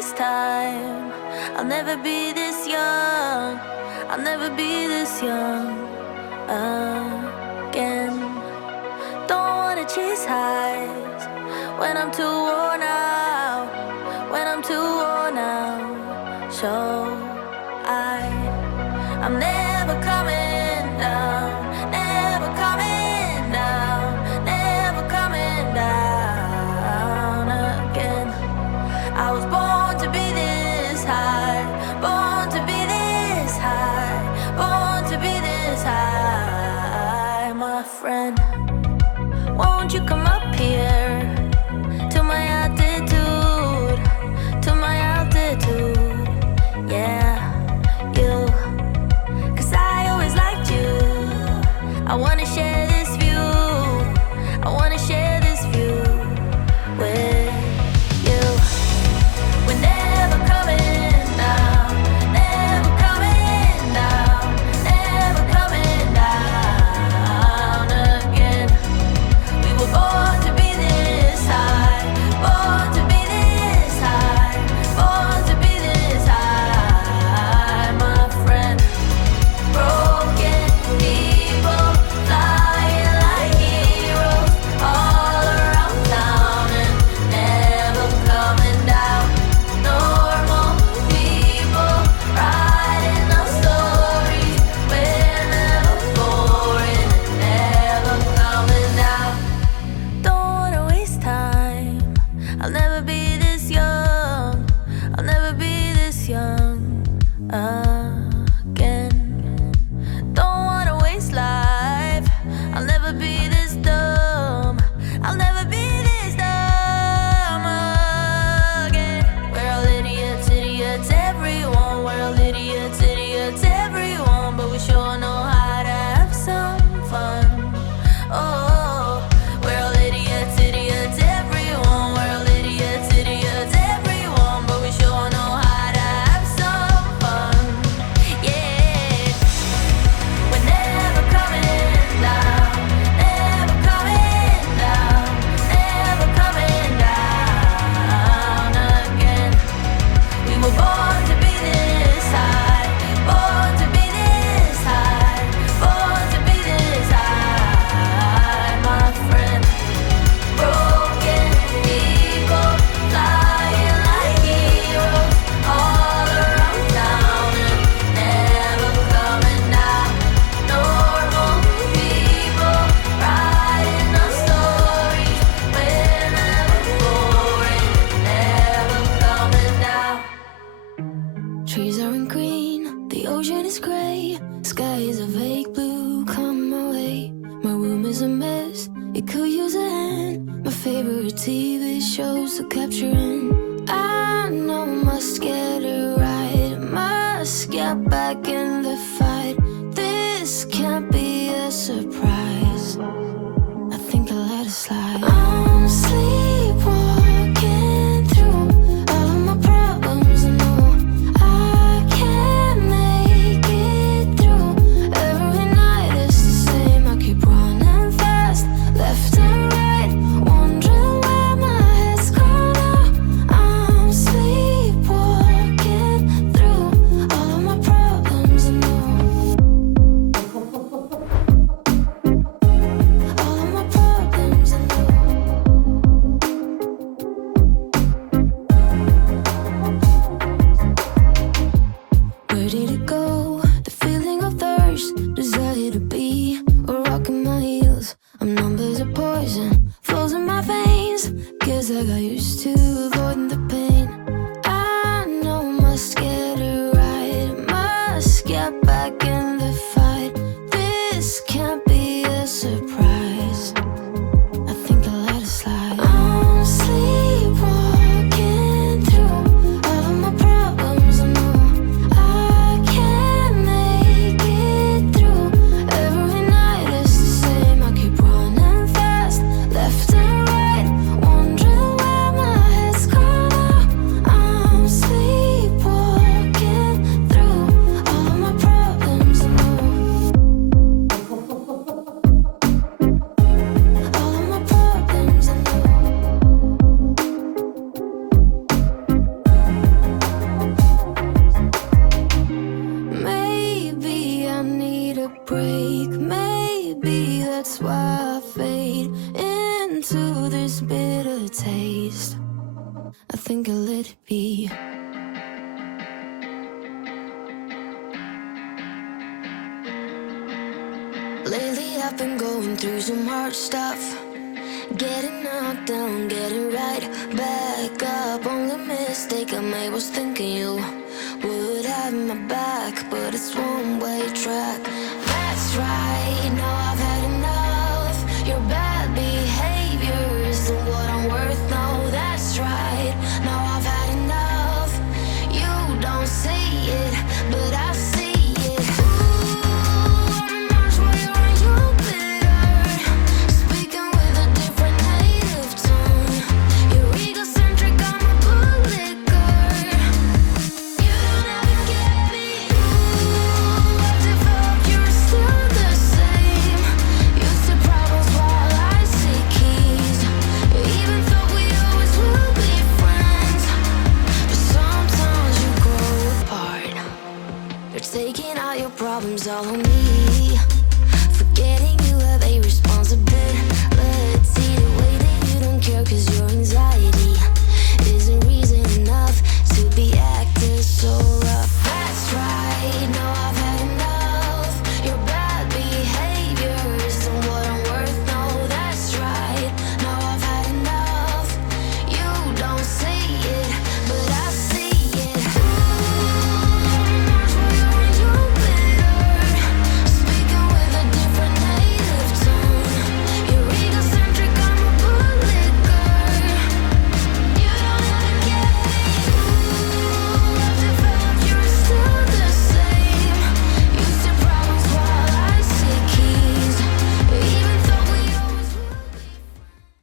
waste time. I'll never be this young. I'll never be this young again. Don't wanna chase highs when I'm too worn out. When I'm too worn out. So I'm never coming down. Never coming down. Never coming down again. I was born to be this high. Born to be this high. Born to be this high, my friend. Won't you come up here to my altitude? To my altitude, yeah, you. 'Cause I always liked you. I wanna share this view. I wanna share this view with you. We're never coming down. Never coming down. Never coming down again. We were born to be this high. Born to be this high. Born to be this high, my friend. Broken people flying like heroes all around town and never coming down. Normal people writing our stories. We're never boring and never coming down. Don't wanna waste time. I'll never be this young. I'll never be this young again. Don't wanna waste life. I'll never be this dumb. I'll never be this dumb again. We're all idiots, idiots, everyone. We're all idiots, idiots, everyone. But we sure know how to have some fun. Oh, we're all idiots, idiots, everyone. We're all idiots, idiots, everyone. But we sure know how to have some fun. Yeah. We're never coming down. Never coming down. Never coming down again. We were born to be this high. Born to be this high. Born to be this high, my friend. Broken people flying like heroes all around town and never coming down. Normal people writing our stories. We're never boring, never coming down. Trees aren't green, the ocean is gray, sky is a vague blue, come my way. My room is a mess, it could use a hand. My favorite TV shows are capturing. I know I must get it right, must get back in the fight. This can't be a surprise. I think I let it slide. I'm sleepwalking through all of my problems. I know I can't make it through. Every night it's the same. I keep running fast, left and right, wondering where my head's gone now. I'm sleepwalking through all of my problems. I know all of my problems. I know. Where did it go? The feeling of thirst, desire to be a rock in my heels. I'm numb as a poison, flows in my veins. Guess I got used to avoiding the pain. I know I must get it right, must get back in the fight. This can't be a surprise. I think I let it slide. I'm sleepwalking through all of my problems. I know I can't make it through. Every night it's the same. I keep running fast, left and right, wondering where waste. I think I'll let it be. Lately I've been going through some hard stuff, getting knocked down, getting